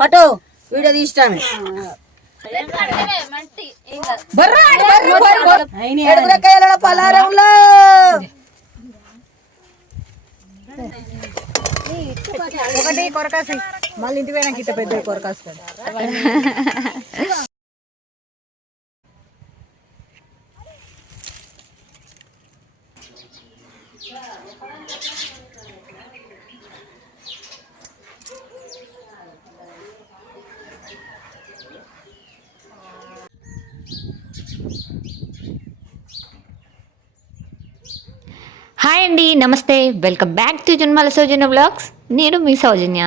Photo video తీస్తామే పలారంలో ఒకటి కొరకాసి మళ్ళీ ఇంటి పోయినాక ఇంత పెద్ద కొరకాసుకోండి. హాయ్ అండి, నమస్తే, welcome back to Junmala Soujanya vlogs. నేను మీ సౌజన్య.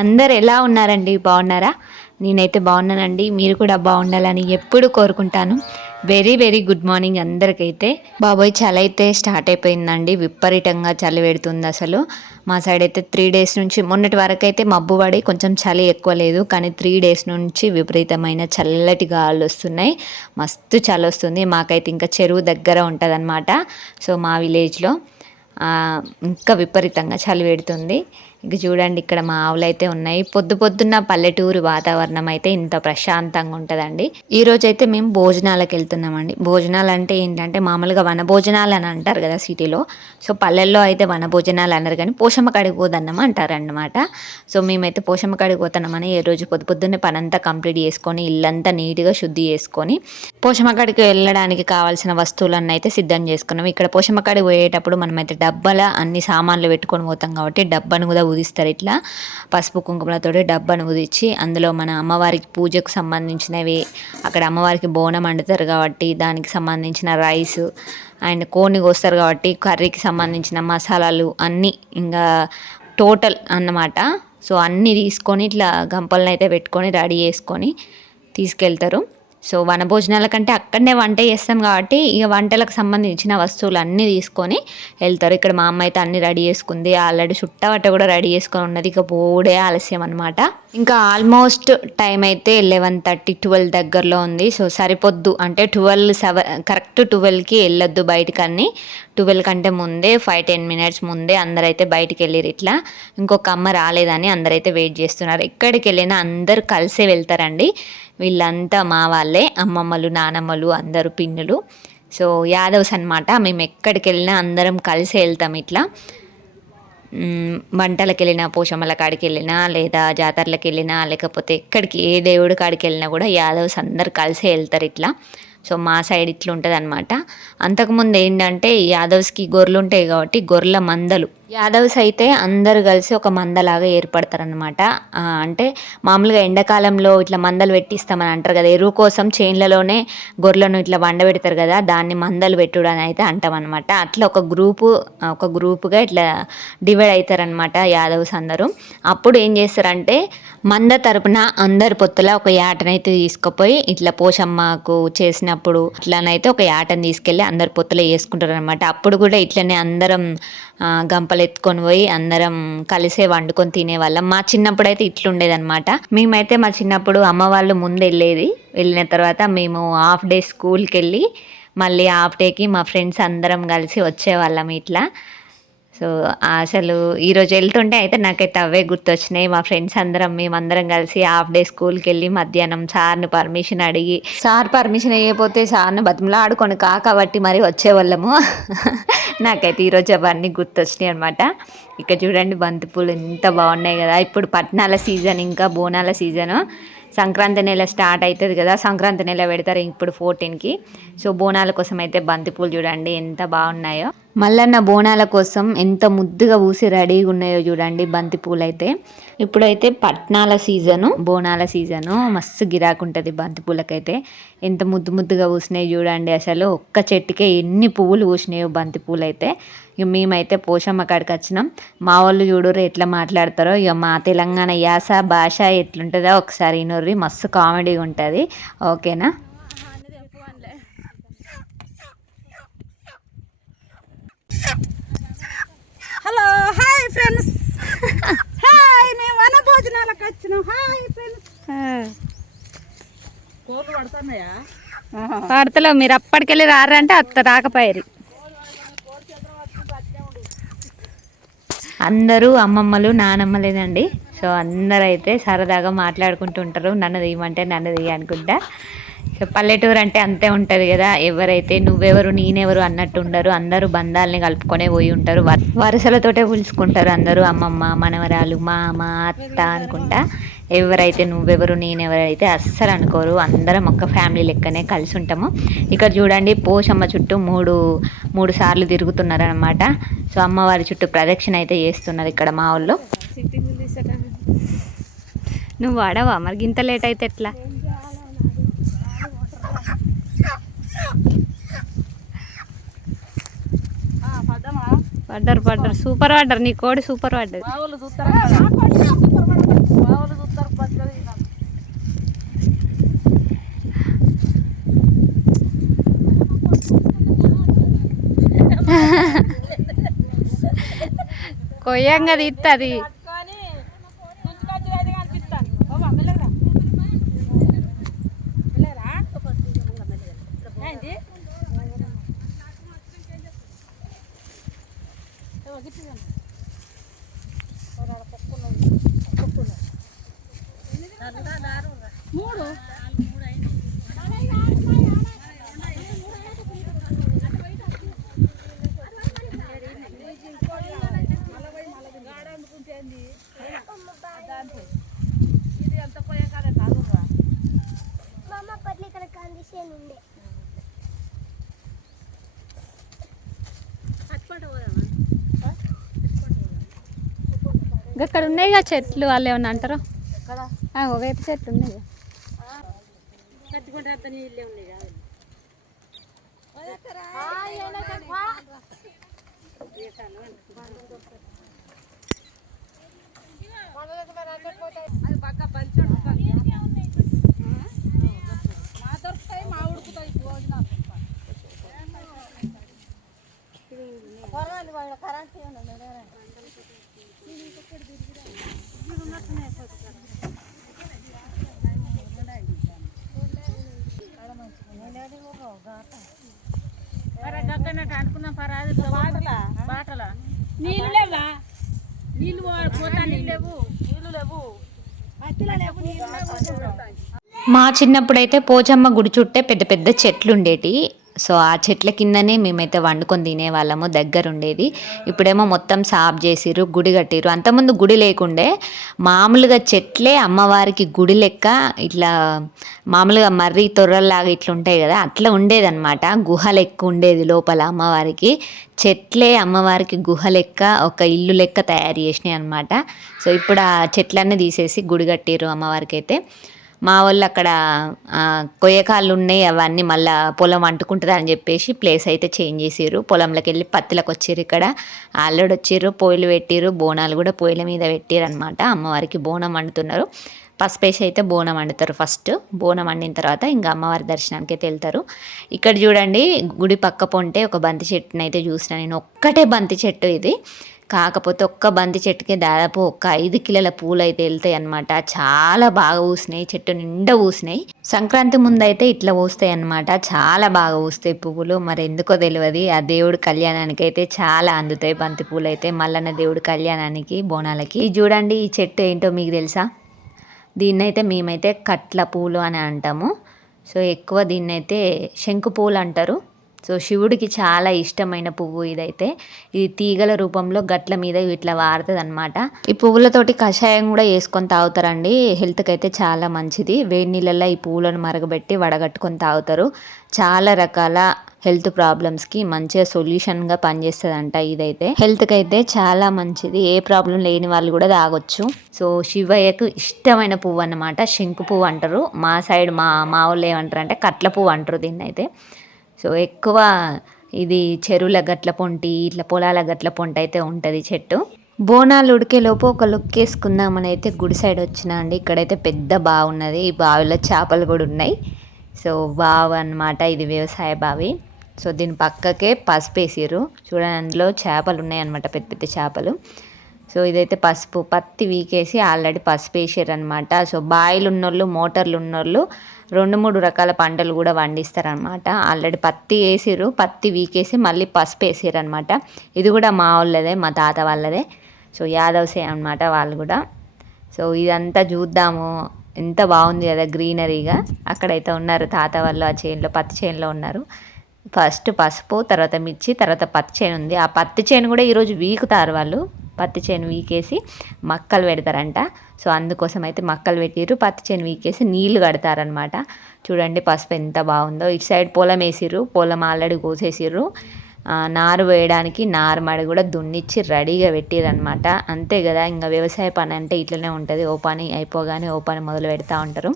అందరు ఎలా ఉన్నారండి? బాగున్నారా? నేనైతే బాగున్నానండి. మీరు కూడా బాగుండాలని ఎప్పుడు కోరుకుంటాను. వెరీ వెరీ గుడ్ మార్నింగ్ అందరికైతే. బాబోయ్, చలి అయితే స్టార్ట్ అయిపోయిందండి. విపరీతంగా చలి పెడుతుంది అసలు. మా సైడ్ అయితే 3 డేస్ నుంచి, మొన్నటి వరకు అయితే మబ్బు పడి కొంచెం చలి ఎక్కువ లేదు, కానీ 3 డేస్ నుంచి విపరీతమైన చల్లటి గాలులు వస్తున్నాయి. మస్తు చలి వస్తుంది. మాకైతే ఇంకా చెరువు దగ్గర ఉంటుందన్నమాట. సో మా విలేజ్లో ఇంకా విపరీతంగా చలి పెడుతుంది. ఇక చూడండి, ఇక్కడ మా ఆవులు అయితే ఉన్నాయి. పొద్దున్న పల్లెటూరు వాతావరణం అయితే ఇంత ప్రశాంతంగా ఉంటుందండి. ఈరోజు అయితే మేము భోజనాలకు వెళ్తున్నామండి. భోజనాలు అంటే ఏంటంటే మామూలుగా వన భోజనాలు అని అంటారు కదా సిటీలో. సో పల్లెల్లో అయితే వన భోజనాలు అన్నారు, కానీ పోషమ్మ కాడికి పోదన్నం అంటారన్నమాట. సో మేమైతే పోషమ్మ కాడికి పోతున్నామని ఈ రోజు పొద్దున్నే పనంతా కంప్లీట్ చేసుకొని ఇల్లంతా నీట్గా శుద్ధి చేసుకొని పోషమ్మ కాడికి వెళ్ళడానికి కావాల్సిన వస్తువులన్నీ అయితే సిద్ధం చేసుకున్నాం. ఇక్కడ పోషమ్మ కాడికి పోయేటప్పుడు మనమైతే డబ్బాల అన్ని సామాన్లు పెట్టుకొని పోతాం కాబట్టి డబ్బాను కూడా ఉదిస్తారు. ఇట్లా పసుపు కుంకుమలతో డబ్బాను ఉదిచ్చి అందులో మన అమ్మవారికి పూజకు సంబంధించినవి, అక్కడ అమ్మవారికి బోనం వండుతారు కాబట్టి దానికి సంబంధించిన రైస్ అండ్ కోడిని కోస్తారు కాబట్టి కర్రీకి సంబంధించిన మసాలాలు అన్నీ ఇంకా టోటల్ అన్నమాట. సో అన్నీ తీసుకొని ఇట్లా గంపలను అయితే పెట్టుకొని రెడీ చేసుకొని తీసుకెళ్తారు. సో వనభోజనాల కంటే అక్కడనే వంట చేస్తాం కాబట్టి ఇక వంటలకు సంబంధించిన వస్తువులు అన్నీ తీసుకొని వెళ్తారు. ఇక్కడ మా అమ్మ అయితే అన్నీ రెడీ చేసుకుంది. ఆల్రెడీ చుట్టవట్ట కూడా రెడీ చేసుకొని ఉన్నది. ఇక పోడే ఆలస్యం అనమాట. ఇంకా ఆల్మోస్ట్ టైం అయితే 11:30 12 దగ్గరలో ఉంది. సో సరిపోద్దు అంటే 12 కరెక్ట్ 12కి వెళ్ళొద్దు బయటకన్నీ. 12 కంటే ముందే 5-10 మినిట్స్ ముందే అందరైతే బయటికి వెళ్ళిరు. ఇట్లా ఇంకొక అమ్మ రాలేదని అందరైతే వెయిట్ చేస్తున్నారు. ఎక్కడికి వెళ్ళినా అందరు కలిసే వెళ్తారండి. వీళ్ళంతా మా వాళ్ళే, అమ్మమ్మలు నానమ్మలు అందరూ పిన్నులు. సో యాదవ్స్ అనమాట. మేము ఎక్కడికి వెళ్ళినా అందరం కలిసి వెళ్తాం. ఇట్లా వంటలకు వెళ్ళినా, పోషమ్మల కాడికి వెళ్ళినా, లేదా జాతరలకు వెళ్ళినా, లేకపోతే ఎక్కడికి ఏ దేవుడి కాడికి వెళ్ళినా కూడా యాదవ్స్ అందరు కలిసే వెళ్తారు ఇట్లా. సో మా సైడ్ ఇట్లా ఉంటుంది అనమాట. అంతకుముందు ఏంటంటే యాదవ్స్కి గొర్రెలు ఉంటాయి కాబట్టి గొర్రెల మందలు, యాదవ్స్ అయితే అందరు కలిసి ఒక మందలాగా ఏర్పడతారనమాట. అంటే మామూలుగా ఎండాకాలంలో ఇట్లా మందలు పెట్టిస్తామని అంటారు కదా, ఎరువు కోసం చేన్లలోనే గొర్రెలను ఇట్లా వండబెడతారు కదా, దాన్ని మందలు పెట్టుడు అని అయితే అంటామన్నమాట. అట్లా ఒక గ్రూపుగా ఇట్లా డివైడ్ అవుతారనమాట యాదవ్స్ అందరూ. అప్పుడు ఏం చేస్తారంటే మంద తరపున అందరి పొత్తుల ఒక యాటనైతే తీసుకుపోయి ఇట్లా పోషమ్మకు చేసినప్పుడు ఇట్లానైతే ఒక యాటను తీసుకెళ్ళి అందరి పొత్తులో వేసుకుంటారు అనమాట. అప్పుడు కూడా ఇట్లనే అందరం గంపలు ఎత్తుకొని పోయి అందరం కలిసే వండుకొని తినేవాళ్ళం. మా చిన్నప్పుడు అయితే ఇట్లుండేది అనమాట. మేమైతే మా చిన్నప్పుడు అమ్మ వాళ్ళు ముందు వెళ్ళిన తర్వాత మేము హాఫ్ డే స్కూల్కి వెళ్ళి మళ్ళీ హాఫ్ డేకి మా ఫ్రెండ్స్ అందరం కలిసి వచ్చేవాళ్ళం ఇట్లా. సో అసలు ఈరోజు వెళ్తుంటే అయితే నాకైతే అవే గుర్తొచ్చినాయి. మా ఫ్రెండ్స్ మేమందరం కలిసి హాఫ్ డే స్కూల్కి వెళ్ళి మధ్యాహ్నం సార్ని పర్మిషన్ అడిగి, సార్ పర్మిషన్ ఇవ్వకపోతే సార్ని బతిమలాడుకొని కాబట్టి మరి వచ్చేవాళ్ళము. నాకైతే ఈరోజు అవన్నీ గుర్తొచ్చినాయి అనమాట. ఇక్కడ చూడండి బంతిపూలు ఎంత బాగున్నాయి కదా. ఇప్పుడు పట్నాల సీజన్, ఇంకా బోనాల సీజను. సంక్రాంతి నెల స్టార్ట్ అవుతుంది కదా, సంక్రాంతి నెల పెడతారు ఇప్పుడు 14కి. సో బోనాల కోసం అయితే బంతిపూలు చూడండి ఎంత బాగున్నాయో. మల్లన్న బోనాల కోసం ఎంత ముద్దుగా పూసి రెడీగా ఉన్నాయో చూడండి బంతిపూలు అయితే. ఇప్పుడైతే పట్నాల సీజను, బోనాల సీజను, మస్తు గిరాకు ఉంటుంది బంతిపూలకైతే. ఎంత ముద్దుగా పూసినాయి చూడండి. అసలు ఒక్క చెట్టుకే ఎన్ని పువ్వులు పూసినాయో బంతిపూలు అయితే. ఇక మేమైతే పోషమ్మ కాడికి వచ్చినాం. మా వాళ్ళు చూడరు ఎట్లా మాట్లాడతారో. ఇక మా తెలంగాణ యాస భాష ఎట్లుంటుందో ఒకసారి వినర్రి, మస్తు కామెడీగా ఉంటుంది. ఓకేనా? Hello, hi friends. హాయ్, మేము వన భోజనాలకు వచ్చినాం. Hi friends. కోట్లు పడుతున్నాయా? పడతలో మీరు అప్పటికెళ్ళి రారంటే రాకపోయారు. అందరూ అమ్మమ్మలు నానమ్మలేనండి. సో సో అందరూ అయితే సరదాగా మాట్లాడుకుంటుంటారు, నన్ను తీయమంటే నన్ను తీయ అనుకుంటా. సో పల్లెటూరు అంటే అంతే ఉంటుంది కదా, ఎవరైతే నువ్వెవరు నేనెవరు అన్నట్టు ఉండరు, అందరూ బంధాలని కలుపుకొనే పోయి ఉంటారు, వరుసలతోటే పిలుచుకుంటారు అందరూ, అమ్మమ్మ, మనవరాలు, మామ, అత్త అనుకుంటా. ఎవరైతే నువ్వెవరు నేనెవరైతే అస్సలు అనుకోరు, అందరం ఒక్క ఫ్యామిలీ లెక్కనే కలిసి ఉంటాము. ఇక్కడ చూడండి పోషమ్మ చుట్టూ మూడు సార్లు తిరుగుతున్నారు అనమాట. సో అమ్మవారి చుట్టూ ప్రదక్షిణ అయితే చేస్తున్నారు ఇక్కడ మా వాళ్ళు. నువ్వు వాడవా మరి, ఇంత లేట్ అయితే ఎట్లా? పడ్డారు సూపర్ పడ్డారు, నీ కోడి సూపర్ పడ్డది. కొయ్యంగా తీస్తుంది. ఇక్కడ ఉన్నాయిగా చెట్లు, వాళ్ళు ఏమన్నా అంటారు? వేప చెట్లు ఉన్నాయి. మా చిన్నప్పుడైతే పోచమ్మ గుడి చుట్టే పెద్ద పెద్ద చెట్లు ఉండేటి. సో ఆ చెట్ల కిందనే మేమైతే వండుకొని తినేవాళ్ళము, దగ్గర ఉండేది. ఇప్పుడేమో మొత్తం సాఫ్ చేసిర్రు, గుడి కట్టిర్రు. అంతకుముందు గుడి లేకుండే, మామూలుగా చెట్లే అమ్మవారికి గుడి లెక్క, ఇట్లా మామూలుగా మర్రి తొర్రల్లాగా ఇట్లా ఉంటాయి కదా, అట్లా ఉండేదన్నమాట. గుహ లెక్క ఉండేది లోపల అమ్మవారికి. చెట్లే అమ్మవారికి గుహ లెక్క, ఒక ఇల్లు లెక్క తయారు చేసినాయి అనమాట. సో ఇప్పుడు ఆ చెట్లన్నీ తీసేసి గుడి కట్టిర్రు అమ్మవారికి అయితే. మా వాళ్ళు అక్కడ కొయ్యకాళ్ళు ఉన్నాయి, అవన్నీ మళ్ళీ పొలం అంటుకుంటుంది అని చెప్పేసి ప్లేస్ అయితే చేంజ్ చేసిర్రు. పొలంలోకి వెళ్ళి పత్తిలకు వచ్చిర్రు. ఇక్కడ ఆల్రెడీ వచ్చిర్రు, పొయ్యిలు పెట్టిర్రు, బోనాలు కూడా పొయ్యిల మీద పెట్టిర్రు అనమాట. అమ్మవారికి బోనం వండుతున్నారు. పసుపేసి అయితే బోనం వండుతారు. ఫస్ట్ బోనం వండిన తర్వాత ఇంకా అమ్మవారి దర్శనానికి అయితే వెళ్తారు. ఇక్కడ చూడండి గుడి పక్క పొంటే ఒక బంతి చెట్టుని అయితే చూసిన నేను. ఒక్కటే బంతి చెట్టు ఇది, కాకపోతే ఒక్క బంతి చెట్టుకి దాదాపు ఒక 5 కిలోల పూలు అయితే వెళ్తాయి అనమాట. చాలా బాగా పూసినాయి, చెట్టు నిండా పూసినాయి. సంక్రాంతి ముందు అయితే ఇట్లా పూస్తాయి అనమాట, చాలా బాగా పూస్తాయి పువ్వులు. మరి ఎందుకో తెలియదు, ఆ దేవుడి కళ్యాణానికి అయితే చాలా అందుతాయి బంతి పూలు అయితే, మల్లన్న దేవుడి కళ్యాణానికి, బోనాలకి. ఇది చూడండి, ఈ చెట్టు ఏంటో మీకు తెలుసా? దీన్నైతే మేమైతే కట్ల పూలు అని అంటాము. సో ఎక్కువ దీన్నైతే శంకు పూలు అంటారు. సో శివుడికి చాలా ఇష్టమైన పువ్వు ఇదైతే. ఇది తీగల రూపంలో గట్ల మీద ఇట్లా వారుతుంది అనమాట. ఈ పువ్వులతోటి కషాయం కూడా వేసుకొని తాగుతారండి. హెల్త్కి అయితే చాలా మంచిది. వేడి నీళ్ళల్లో ఈ పువ్వులను మరగబెట్టి వడగట్టుకొని తాగుతారు. చాలా రకాల హెల్త్ ప్రాబ్లమ్స్కి మంచిగా సొల్యూషన్గా పనిచేస్తుందంట. ఇదైతే హెల్త్కి అయితే చాలా మంచిది, ఏ ప్రాబ్లం లేని వాళ్ళు కూడా తాగొచ్చు. సో శివయ్యకు ఇష్టమైన పువ్వు అన్నమాట, శంకు పువ్వు అంటారు. మా సైడ్ మా వాళ్ళు ఏమంటారు అంటే కట్ల పువ్వు అంటారు దీన్ని అయితే. సో ఎక్కువ ఇది చెరువుల గట్ల పొంటి, ఇట్లా పొలాల గట్ల పొంటి అయితే ఉంటుంది చెట్టు. బోనాలు ఉడికేలోపు ఒక లుక్ వేసుకుందామని అయితే గుడి సైడ్ వచ్చిన అండి. ఇక్కడైతే పెద్ద బావి ఉన్నది, ఈ బావిలో చేపలు కూడా ఉన్నాయి. సో బావి అన్నమాట, ఇది వ్యవసాయ బావి. సో దీని పక్కకే పసుపు వేసిర్రు, చూడండి అందులో చేపలు ఉన్నాయి అన్నమాట, పెద్ద పెద్ద చేపలు. సో ఇదైతే పసుపు, పత్తి వీకేసి ఆల్రెడీ పసుపు వేసారు అనమాట. సో బాయిలు ఉన్నోళ్ళు, మోటార్లు ఉన్నోళ్ళు 2-3 రకాల పంటలు కూడా పండిస్తారనమాట. ఆల్రెడీ పత్తి వేసిర్రు, పత్తి వీకేసి మళ్ళీ పసుపు వేసారు అనమాట. ఇది కూడా మా వాళ్ళదే, మా తాత వాళ్ళదే. సో యాదవ్సే అనమాట వాళ్ళు కూడా. సో ఇదంతా చూద్దాము, ఎంత బాగుంది కదా గ్రీనరీగా. అక్కడైతే ఉన్నారు తాత వాళ్ళు ఆ చేనులో, పత్తి చేనులో ఉన్నారు. ఫస్ట్ పసుపు, తర్వాత మిర్చి, తర్వాత పత్తి చేను ఉంది. ఆ పత్తి చేను కూడా ఈరోజు వీకుతారు వాళ్ళు. పత్తి చేను వీకేసి మక్కలు పెడతారంట. సో అందుకోసం అయితే మక్కలు పెట్టిర్రు, పత్తి చేను వీకేసి నీళ్లు కడతారనమాట. చూడండి పసుపు ఎంత బాగుందో. ఇటు సైడ్ పొలం వేసిర్రు, పొలం ఆల్రెడీ కోసేసిర్రు. నారు వేయడానికి నారుమడి కూడా దున్నిచ్చి రెడీగా పెట్టిరనమాట. అంతే కదా, ఇంకా వ్యవసాయ పని అంటే ఇట్లనే ఉంటుంది. ఓ పని అయిపోగానే ఓ పని మొదలు పెడతా ఉంటారు.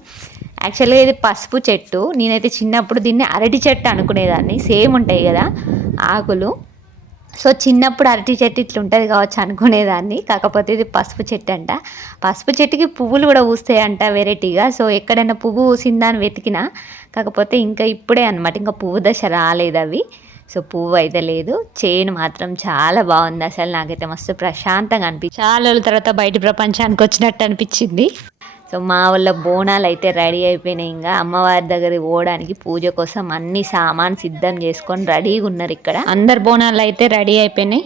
యాక్చువల్గా ఇది పసుపు చెట్టు. నేనైతే చిన్నప్పుడు దీన్ని అరటి చెట్టు అనుకునేదాన్ని. సేమ్ ఉంటాయి కదా ఆకులు. సో చిన్నప్పుడు అరటి చెట్టు ఇట్లా ఉంటుంది కావచ్చు అనుకునేదాన్ని. కాకపోతే ఇది పసుపు చెట్టు అంట. పసుపు చెట్టుకి పువ్వులు కూడా పూస్తాయంట వెరైటీగా. సో ఎక్కడైనా పువ్వు పూసిందని వెతికినా, కాకపోతే ఇంకా ఇప్పుడే అనమాట, ఇంకా పువ్వు దశ రాలేదు అవి. సో పువ్వు అయితే లేదు. చేను మాత్రం చాలా బాగుంది. అసలు నాకైతే మస్తు ప్రశాంతంగా అనిపించింది. చాలా రోజుల తర్వాత బయట ప్రపంచానికి వచ్చినట్టు అనిపించింది. సో మా వాళ్ళ బోనాలు అయితే రెడీ అయిపోయినాయి. ఇంకా అమ్మవారి దగ్గరికి పోవడానికి పూజ కోసం అన్ని సామాన్ సిద్ధం చేసుకొని రెడీగా ఉన్నారు ఇక్కడ. అందరు బోనాలు అయితే రెడీ అయిపోయినాయి.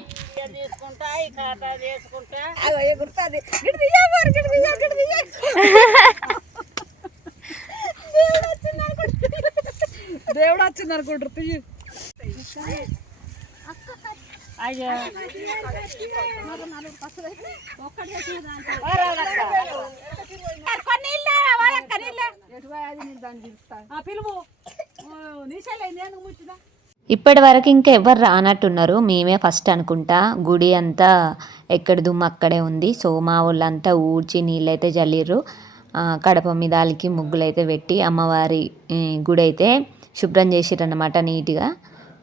దేవుడు వచ్చింది అనుకుంటారు. ఇప్పటి వరకు ఇంకా ఎవరు రానట్టున్నారు. మేమే ఫస్ట్ అనుకుంటా. గుడి అంతా ఎక్కడ దుమ్ము అక్కడే ఉంది. సో మా వాళ్ళంతా ఊడ్చి నీళ్ళైతే జల్లిర్రు. కడప మీద అలికి ముగ్గులైతే పెట్టి అమ్మవారి గుడి అయితే శుభ్రం చేసిరన్నమాట నీట్గా.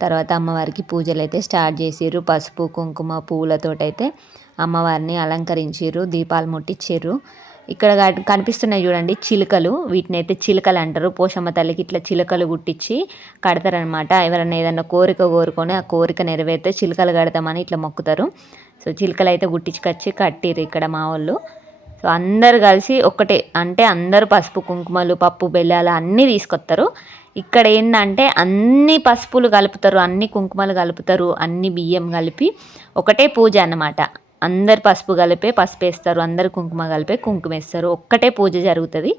తర్వాత అమ్మవారికి పూజలు అయితే స్టార్ట్ చేసిర్రు. పసుపు కుంకుమ పూలతోటైతే అమ్మవారిని అలంకరించిర్రు, దీపాలు ముట్టించిర్రు. ఇక్కడ కనిపిస్తున్నాయి చూడండి చిలుకలు. వీటిని అయితే చిలుకలు అంటారు. పోషమ్మ తల్లికి ఇట్లా చిలుకలు గుట్టించి కడతారనమాట. ఎవరైనా ఏదన్నా కోరిక కోరుకొని ఆ కోరిక నెరవేరితే చిలుకలు కడతామని ఇట్లా మొక్కుతారు. సో చిలుకలు అయితే గుట్టించుకొచ్చి కట్టిర్రు ఇక్కడ మా వాళ్ళు. సో అందరు కలిసి ఒకటే, అంటే అందరూ పసుపు కుంకుమలు పప్పు బెల్లాలు అన్నీ తీసుకొస్తారు. ఇక్కడ ఏంటంటే అన్ని పసుపులు కలుపుతారు, అన్ని కుంకుమలు కలుపుతారు, అన్ని బియ్యం కలిపి ఒకటే పూజ అన్నమాట. అందరు పసుపు కలిపే పసుపు వేస్తారు, అందరు కుంకుమ కలిపే కుంకుమ వేస్తారు. ఒక్కటే పూజ జరుగుతుంది.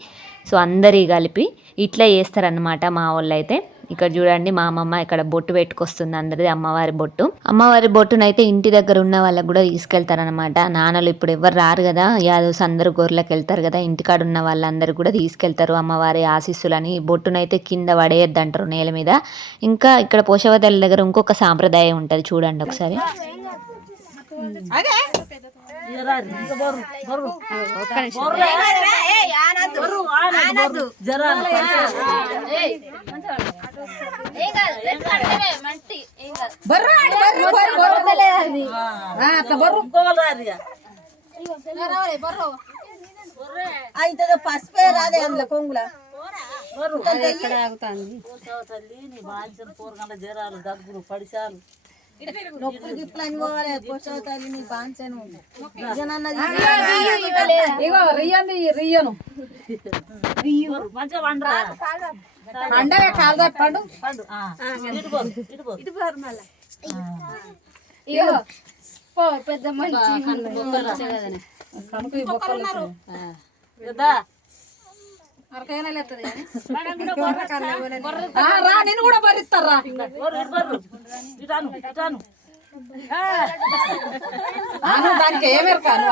సో అందరి కలిపి ఇట్లా చేస్తారనమాట మా వాళ్ళు అయితే. ఇక్కడ చూడండి మా అమ్మమ్మ ఇక్కడ బొట్టు పెట్టుకొస్తుంది అందరిది, అమ్మవారి బొట్టు. అమ్మవారి బొట్టునైతే ఇంటి దగ్గర ఉన్న వాళ్ళకు కూడా తీసుకెళ్తారనమాట. నాన్నలు ఇప్పుడు ఎవరు రారు కదా, యాదవ్స్ అందరూ గొర్రెలకు వెళ్తారు కదా, ఇంటికాడ ఉన్న వాళ్ళందరూ కూడా తీసుకెళ్తారు అమ్మవారి ఆశీస్సులని. బొట్టునైతే కింద పడేయద్దు అంటారు నేల మీద. ఇంకా ఇక్కడ పోషవతల్లి దగ్గర ఇంకొక సాంప్రదాయం ఉంటుంది, చూడండి ఒకసారి. అయితే పసుపే రాదే అందులో కొంగుల ఎక్కడ ఆగుతుంది దగ్గులు పడిచాలు నొప్పులు గిప్పులు అని పోవాలి. పోషవతల్లి నీ బాంచను పండగ కాదు పండు పెద్ద మంచి నేను కూడా భరిస్తారా దానికి ఏమేరు కాను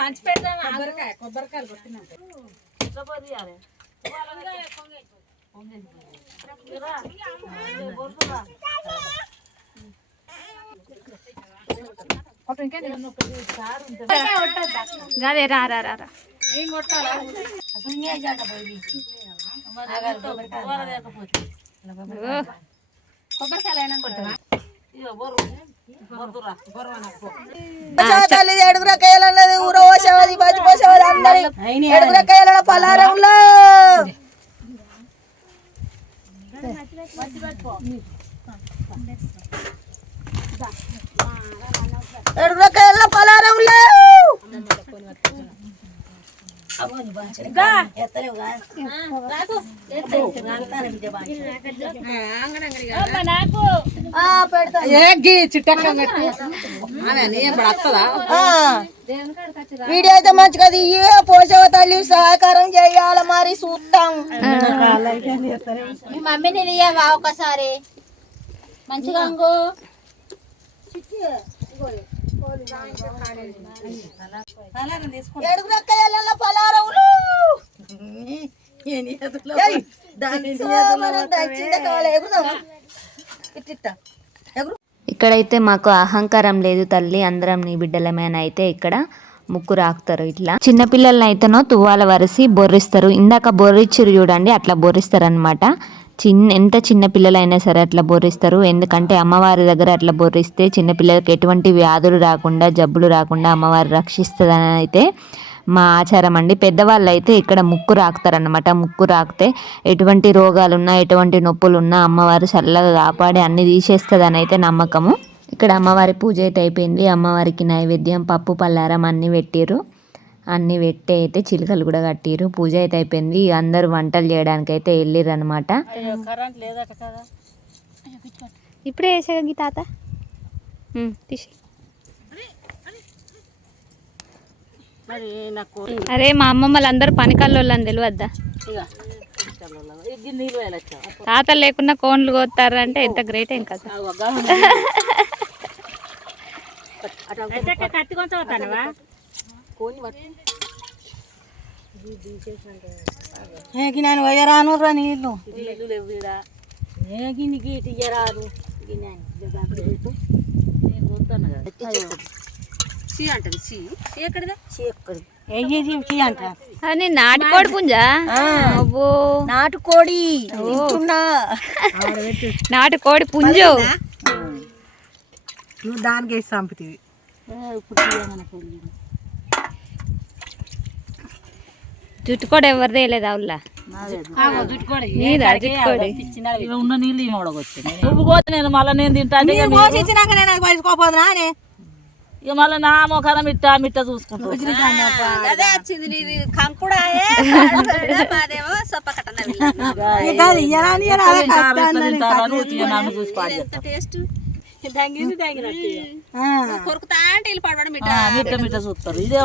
పంచి పెడదాం కొబ్బరికాయలు కొట్టినా గదే రా రా రా తల్లి ఎడుగురకాయలన్నది ఊర పోసేవది బజ్జి పోసేవది అందరి ఎడుగురకాయల పలారంలో ఎడుగురకాయల పలారంలో వీడియో అయితే మంచిగా తీయ పోషవ తల్లి సహకారం చేయాలి మరి చూస్తాం. మీ మమ్మీని తీయవా ఒకసారి మంచిగా అంగో ఎడుగురక్కయ్యల పలారవులు ఇక్కడైతే మాకు అహంకారం లేదు తల్లి, అందరం నీ బిడ్డలమేన అయితే ఇక్కడ ముక్కు రాకుతారు. ఇట్లా చిన్నపిల్లలని అయితేనో తువ్వాల వరిసి బొర్రిస్తారు. ఇందాక బొర్రిచ్చిరు చూడండి, అట్లా బొర్రిస్తారు అనమాట. ఎంత చిన్న పిల్లలైనా సరే అట్లా బొర్రిస్తారు. ఎందుకంటే అమ్మవారి దగ్గర అట్లా బొర్రిస్తే చిన్నపిల్లలకి ఎటువంటి వ్యాధులు రాకుండా జబ్బులు రాకుండా అమ్మవారు రక్షిస్తుందని అయితే మా ఆచారం అండి. పెద్దవాళ్ళు అయితే ఇక్కడ ముక్కు రాకుతారనమాట. ముక్కు రాకితే ఎటువంటి రోగాలున్నా ఎటువంటి నొప్పులున్నా అమ్మవారు చల్లగా కాపాడి అన్ని తీసేస్తుందని అయితే నమ్మకము. ఇక్కడ అమ్మవారి పూజ అయితే అయిపోయింది. అమ్మవారికి నైవేద్యం పప్పు పల్లారం అన్నీ పెట్టిరు. అన్నీ పెట్టి అయితే చిలుకలు కూడా కట్టిరు. పూజ అయితే అయిపోయింది. అందరూ వంటలు చేయడానికి అయితే వెళ్ళిర్రు అనమాట. ఇప్పుడే వేసాక గీ తాత తీసి. అరే మా అమ్మమ్మలు అందరూ పనికల్లో అని తెలియద్దా? తాత లేకుండా కోన్లు కోస్తారంటే ఎంత గ్రేట్ ఏం కదా. నేను పోయరాను రా నీళ్ళు అని నాటుకోడి పుంజా? నాటుకోడి నాటుకోడి పుంజు నువ్వు దానికి వేసి చంపుతుంది. జుట్టుకోడి ఎవరు తేలేదు అవులా? ఉన్న నీళ్ళు నువ్వు పోతే నేను మళ్ళీ నేను తింటాను ఇక మళ్ళీ నా మొఖాన మిట్ట చూసుకుంటా. మిట్ట చూస్తారు. ఇదే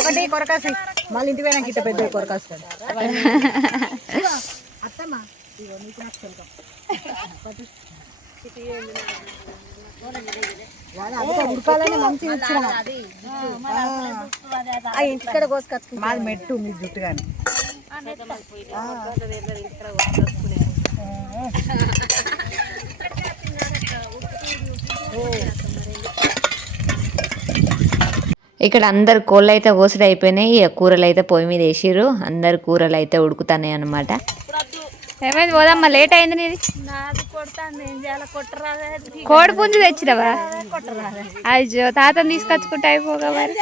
ఒకటి కొరకాసి మళ్ళీ ఇంటి పోయినాక ఇట్ట పెద్ద కొరకాసుకోండి. అత్తమ్మ ఉడకాలని మంచిగా ఇచ్చిన ఇంటికాడ కోసుకొచ్చు. మాది మెట్టు మీ జుట్టు కానీ ఇక్కడ అందరు కోళ్ళు అయితే కోసుడు అయిపోయినాయి. కూరలు అయితే పొయ్యి మీద వేసిర్రు. అందరు కూరలు అయితే ఉడుకుతున్నాయి అనమాట. ఏమైంది పోదమ్మా, లేట్ అయింది నీది. కోడి పుంజు తెచ్చినవా? అయ్యో తాతను తీసుకొచ్చుకుంటే అయిపోగా మరి.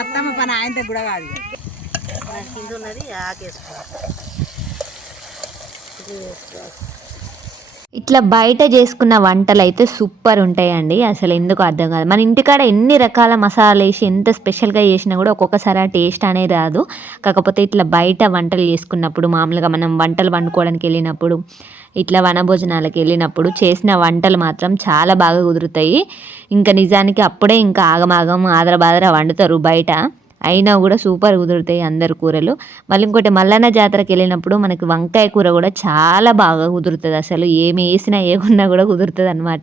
అత్తమ్మ పని ఆయనతో కూడా కాదు. ఇట్లా బయట చేసుకున్న వంటలు అయితే సూపర్ ఉంటాయండి. అసలు ఎందుకు అర్థం కాదు. మన ఇంటికాడ ఎన్ని రకాల మసాలాలు వేసి ఎంత స్పెషల్గా చేసినా కూడా ఒక్కొక్కసారి ఆ టేస్ట్ అనేది రాదు. కాకపోతే ఇట్లా బయట వంటలు చేసుకున్నప్పుడు, మామూలుగా మనం వంటలు వండుకోవడానికి వెళ్ళినప్పుడు, ఇట్లా వనభోజనాలకు వెళ్ళినప్పుడు చేసిన వంటలు మాత్రం చాలా బాగా కుదురుతాయి. ఇంకా నిజానికి అప్పుడే ఇంకా ఆగమాగం ఆదరబాదర వండుతారు బయట, అయినా కూడా సూపర్ కుదురుతాయి అందరు కూరలు. మళ్ళీ ఇంకోటి మల్లన్న జాతరకి వెళ్ళినప్పుడు మనకి వంకాయ కూర కూడా చాలా బాగా కుదురుతుంది. అసలు ఏమి వేసినా ఏకున్నా కూడా కుదురుతుంది అనమాట.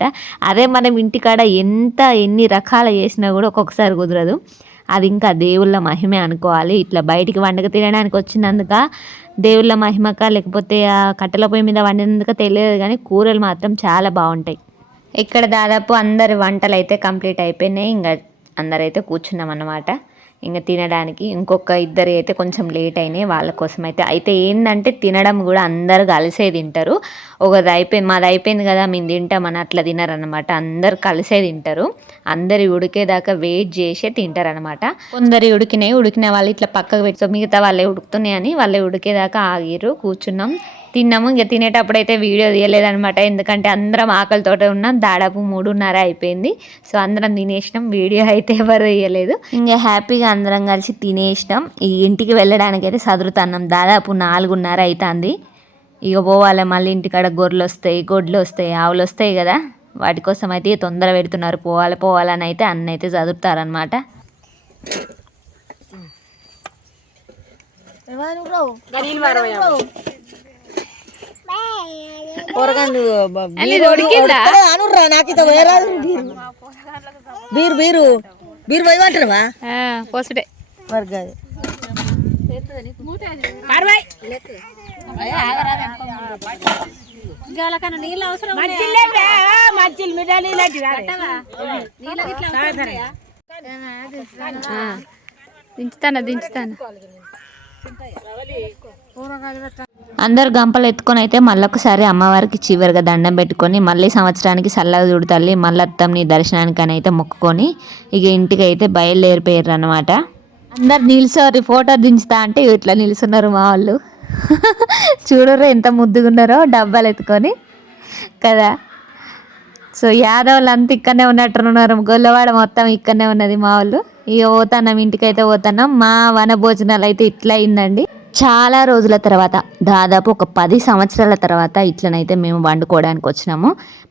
అదే మనం ఇంటికాడ ఎన్ని రకాల చేసినా కూడా ఒక్కొక్కసారి కుదరదు. అది ఇంకా దేవుళ్ళ మహిమే అనుకోవాలి. ఇట్లా బయటికి వండక తినడానికి వచ్చినందుక దేవుళ్ళ మహిమక లేకపోతే ఆ కట్టెల పొయ్యి మీద వండినందుక తెలియదు, కానీ కూరలు మాత్రం చాలా బాగుంటాయి. ఇక్కడ దాదాపు అందరి వంటలు అయితే కంప్లీట్ అయిపోయినాయి. ఇంకా అందరైతే కూర్చున్నాం అన్నమాట. ఇంకా తినడానికి. ఇంకొక ఇద్దరు అయితే కొంచెం లేట్ అయినాయి, వాళ్ళ కోసం అయితే ఏంటంటే తినడం కూడా అందరు కలిసే తింటారు. ఒకది అయిపోయింది, మాది అయిపోయింది కదా మేము తింటామని అట్లా తినరనమాట. అందరు కలిసే తింటారు. అందరి ఉడికేదాకా వెయిట్ చేసే తింటారనమాట. కొందరు ఉడికిన వాళ్ళు ఇట్లా పక్కకు పెట్టి మిగతా వాళ్ళే ఉడుకుతున్నాయి అని వాళ్ళే ఉడికేదాకా ఆగిరు, కూర్చున్నాం, తిన్నాము. ఇంకా తినేటప్పుడు అయితే వీడియో తీయలేదనమాట, ఎందుకంటే అందరం ఆకలితోటే ఉన్నాం. దాదాపు 3:30 అయిపోయింది. సో అందరం తినేసినాం, వీడియో అయితే ఎవరు తీయలేదు. ఇంకా హ్యాపీగా అందరం కలిసి తినేసినాం. ఈ ఇంటికి వెళ్ళడానికి అయితే సదురుతున్నాం. దాదాపు 4:30 అవుతుంది. ఇక పోవాలి మళ్ళీ. ఇంటికాడ గొర్రెలు వస్తాయి, గొడ్లు వస్తాయి, ఆవులు వస్తాయి కదా, వాటి కోసం అయితే తొందర పెడుతున్నారు. పోవాలని అయితే అన్నైతే చదువుతారనమాట. బీరు బీరు బీరు పోయమంటావా పోసుడే నీళ్ళు అవసరం దించుతాను. అందరు గంపలు ఎత్తుకొని అయితే మళ్ళొకసారి అమ్మవారికి చివరిగా దండం పెట్టుకొని మళ్ళీ సంవత్సరానికి చల్లగా చూడు తల్లి మళ్ళీ అత్తం నీ దర్శనానికి అని అయితే మొక్కుకొని ఇక ఇంటికి అయితే బయలుదేరిపోయారు అనమాట. అందరు నిల్చోరు, ఫోటో దించుతా అంటే ఇట్లా నిల్చున్నారు మా వాళ్ళు. చూడరు ఎంత ముద్దుగా ఉన్నారో డబ్బాలు ఎత్తుకొని కదా. సో యాదవులు అంతా ఇక్కడనే ఉన్నట్టున్నారు, గొల్లవాడ మొత్తం ఇక్కడనే ఉన్నది మా వాళ్ళు. ఇక పోతున్నాం, ఇంటికైతే పోతున్నాం. మా వన భోజనాలు అయితే ఇట్లా అయిందండి. చాలా రోజుల తర్వాత, దాదాపు ఒక 10 సంవత్సరాల తర్వాత ఇట్లనైతే మేము వండుకోవడానికి వచ్చినాము.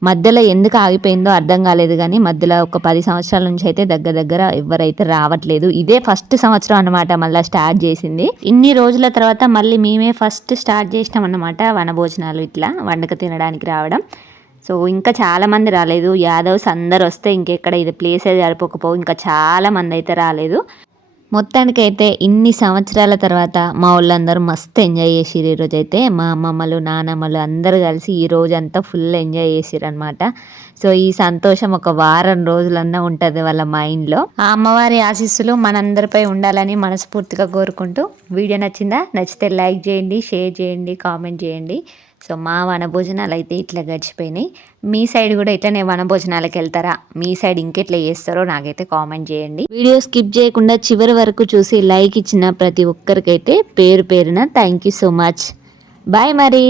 మధ్యలో ఎందుకు ఆగిపోయిందో అర్థం కాలేదు, కానీ మధ్యలో ఒక 10 సంవత్సరాల నుంచి అయితే దగ్గర ఎవరైతే రావట్లేదు. ఇదే ఫస్ట్ సంవత్సరం అన్నమాట మళ్ళీ స్టార్ట్ చేసింది. ఇన్ని రోజుల తర్వాత మళ్ళీ మేమే ఫస్ట్ స్టార్ట్ చేసినాం అన్నమాట వనభోజనాలు ఇట్లా వండక తినడానికి రావడం. సో ఇంకా చాలామంది రాలేదు. యాదవ్స్ అందరు వస్తే ఇంకెక్కడ ఇది ప్లేసే సరిపోకపోవు, ఇంకా చాలామంది అయితే రాలేదు. మొత్తానికైతే ఇన్ని సంవత్సరాల తర్వాత మా వాళ్ళందరూ మస్తు ఎంజాయ్ చేసిరు. ఈరోజు అయితే మా అమ్మమ్మలు నానమ్మలు అందరూ కలిసి ఈ రోజు అంతా ఫుల్ ఎంజాయ్ చేసిరు అనమాట. సో ఈ సంతోషం ఒక వారం రోజులన్నా ఉంటుంది వాళ్ళ మైండ్లో. ఆ అమ్మవారి ఆశీస్సులు మనందరిపై ఉండాలని మనస్ఫూర్తిగా కోరుకుంటూ, వీడియో నచ్చితే లైక్ చేయండి, షేర్ చేయండి, కామెంట్ చేయండి. సో మా వనభోజనాలు అయితే ఇట్లా గడిచిపోయినాయి. మీ సైడ్ కూడా ఇట్లనే వనభోజనాలకు వెళ్తారా? మీ సైడ్ ఇంకెట్లా చేస్తారో నాకైతే కామెంట్ చేయండి. వీడియో స్కిప్ చేయకుండా చివరి వరకు చూసి లైక్ ఇచ్చిన ప్రతి ఒక్కరికైతే పేరు పేరున thank you so much. Bye మరి.